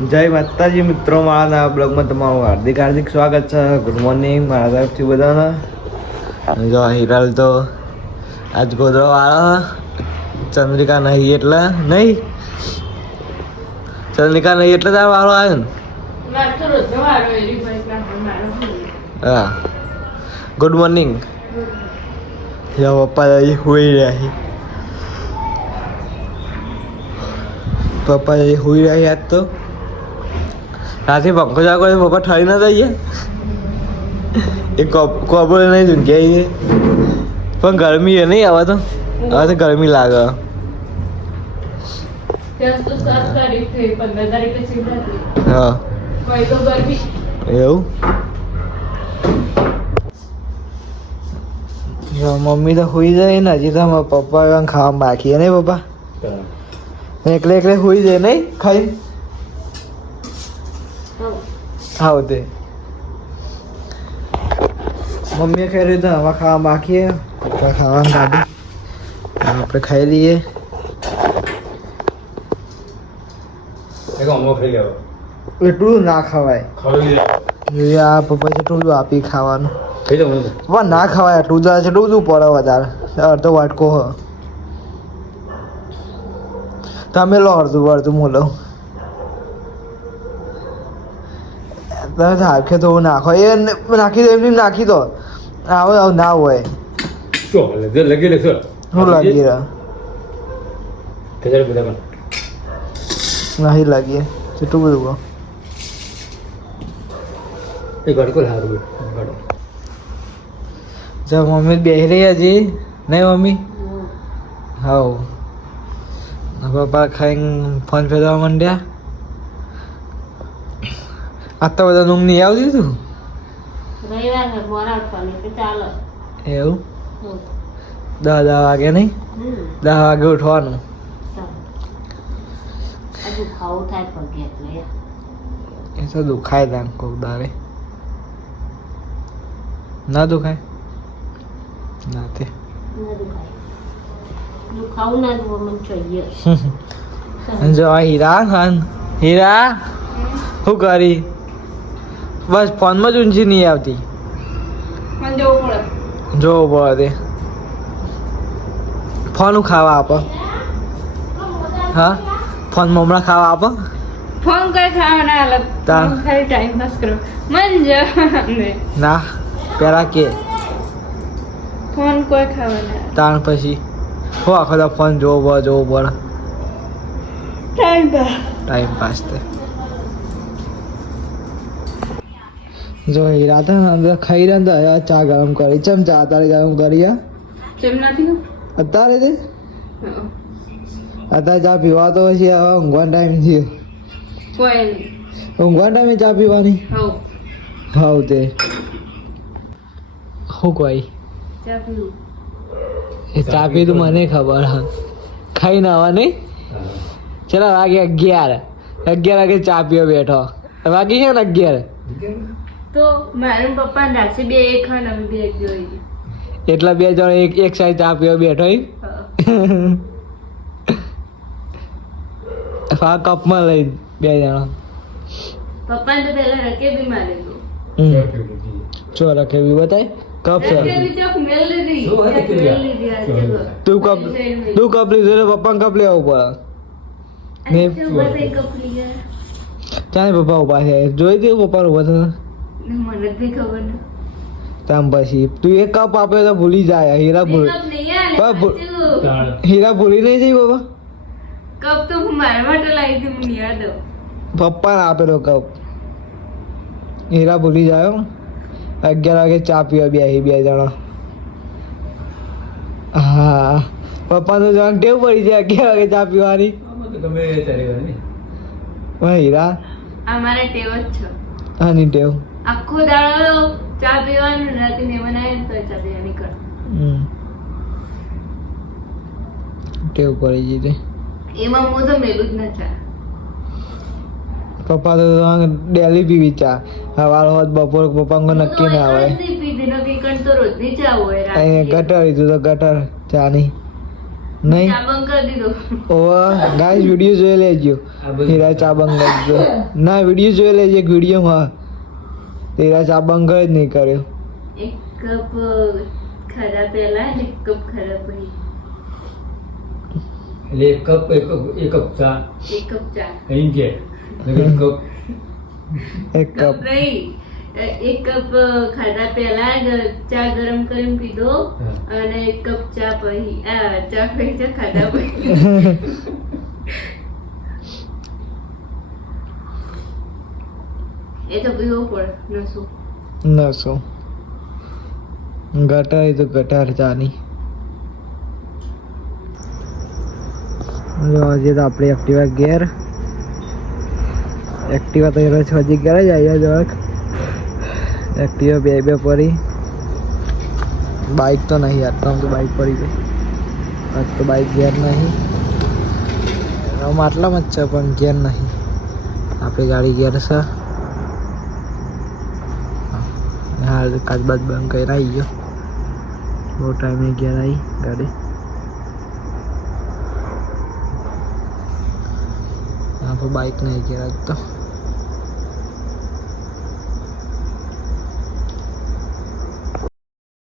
જય માતાજી મિત્રો, મારા બ્લોગમાં તમારું હાર્દિક હાર્દિક સ્વાગત છે. ગુડ મોર્નિંગ મારા તરફથી બધાને. જો હિરાલ તો આજ ગોદરો વાળો ચંદ્રિકા નહીં એટલે નહીં, ચંદ્રિકા નહીં એટલે તાર વાળો આવ્યો ને. હા, ગુડ મોર્નિંગ. પપ્પા હોઈ રહ્યા છે, પપ્પા હોઈ રહ્યા આજ તો. રાતે પંખો જાગો પપ્પા ઠરી ના જઈએ એ કોબળ નહીં ઝૂંક્યા પણ ગરમી એ નહીં આવે તો હવે તો ગરમી લાગે. હા એવું મમ્મી તો હોઈ જાય ને હજી તો પપ્પા ખાવા બાકી નહીં. પપ્પા એકલે એકલે હોઈ જાય નહીં ખાઈ ખાવ તે મમ્મીએ ખાઈ રહ્યું તો હવે ખાવા બાકી પપ્પા ખાવાનું કાઢી આપણે ખાઈ લઈએ. એટલું ના ખવાય આ પપ્પા જેટલું આપી ખાવાનું પપ્પા ના ખવાય એટલું જ એટલું બધું પડે વધારે અડધો વાટકો હ તમે લો અડધું અડધું હું લઉં. તમે હાથે તો નાખો એ નાખી દો એમની નાખી દો આવો ના હોય શું લાગી રહ્યા નહીં લાગીએ કેટલું બધું જો મમ્મી બેસી રહી હજી નહીં મમ્મી? હા પપ્પા ખાઈને ફોન ફેરવા માંડ્યા. આજ તો બધા ઊંઘ નહીં આવતી તું એવું 10 વાગે નહીં 10 વાગે ઉઠવાનું. એ તો દુખાય તા કોક દાડે ના દુખાય ના તે જો હીરા હીરા શું કરી બસ ફોનમાં જ ઊંચી નહીં આવતી જોવું પડે ફોન ખાવા આપો. હા ફોન મમણા ખાવા આપો. ફોન કઈ ખાવા ના અલગ ખાલી ટાઈમ પાસ કરો મન ના પેલા કે ફોન કોઈ ખાવા ના તાણ પછી હો આખો દા ફોન જોવો પડે ટાઈમ પાસ તે જો હીરા તો અંદર ખાઈ રહ્યા ને ચા ગરમ કરી ચમ ચા અત્યારે ગરમ કરી અત્યારે તે અત્યારે ચા પીવા તો પછી હવે ઊંઘવાનો ટાઈમ થયો. ઊંઘવાનો ટાઈમે ચા પીવાની હાવ તે શું કોઈ ચા પીધું મને ખબર હા ખાઈ ના આવવા નહીં. ચલો વાગે 11 વાગે ચા પીવા બેઠો વાગી છે ને 11 તો મારા પપ્પા રાશે બે એક ખાન અમે બે એક જોઈ એટલા બે જણ એક સાઈડ ચા પીવા બેઠો આ કપમાં લઈ બે જણા પપ્પા તો પેલા રકેબી મારે ચો રકેબી બતાય કપ છે તું કપ લીધો પપ્પા કપ લેવા પડે ચાલે પપ્પા ઉભા છે જોઈ દે પપ્પા ઉભા થતા તામ પછી તું એક કપ આપે તો ભૂલી જાય. હીરા ભૂલી નહીં જઈ બાબા કપ તો મારા માટે લાવી હતી મને યાદ પપ્પા ને આપેલો કપ હીરા ભૂલી જાય. 11 વાગે ચા પીવા બે જણા. હા પપ્પા તો જવાનું ટેવ પડી જાય 11 વાગે ચા પીવાની. હીરા અમારે ટેવ જ છે. આની ટેવ આખો દાડો ચા પીવાનું રાતે મહેમાન આવે ને તો ચા પીવાની કર ટેવ પડી જઈ એમાં હું તો મેલું જ ના ચા. પપ્પા તો ડેલી પીવી ચા સવાર હોત બપોર પપ્પા નક્કી ના આવે. પીધી નથી કણ તો રોજની ચા હોય ગટર લીધું તો ગટર ચા ની નહીં ચા બંધ કરી દીધો. ઓવા ગાઈસ વિડિયો જોઈ લેજો હીરા ચા બંધ કરજો ના વિડિયો જોઈ લેજો એક વિડિયોમાં હીરા ચા બંધ જ નહીં કર્યો એક કપ ખાધા પહેલા અને એક કપ ખાધા પછી. એટલે એક કપ ચા એક કપ ચા. એમ કે એક કપ એક કપ નહીં, એક કપ ખાધા પહેલા ચા ગરમ કરીને પીધો અને એક કપ ચા પછી ચા ખાધા પછી. એ તો પીવો પડે નસો. નસો ગટર એ તો ગટર ચાની હજી તો આપણી એક્ટિવા ગેર એક્ટિવા તો રોજ હજી ઘરે જ આવ્યા જરાક એક્ટિવા બે પડી બાઇક તો નહીં આટલા તો બાઇક પડી ગઈ આજ તો બાઇક ગેર નહીં આમ આટલામાં જ છે પણ ગેર નહીં આપણી ગાડી ગેર છે હાલ કાચ બાદ બંધ કરી આવી ગયો બહુ ટાઈમે ગેર આવી ગાડી यहाँ पर बाइक नहीं किया तो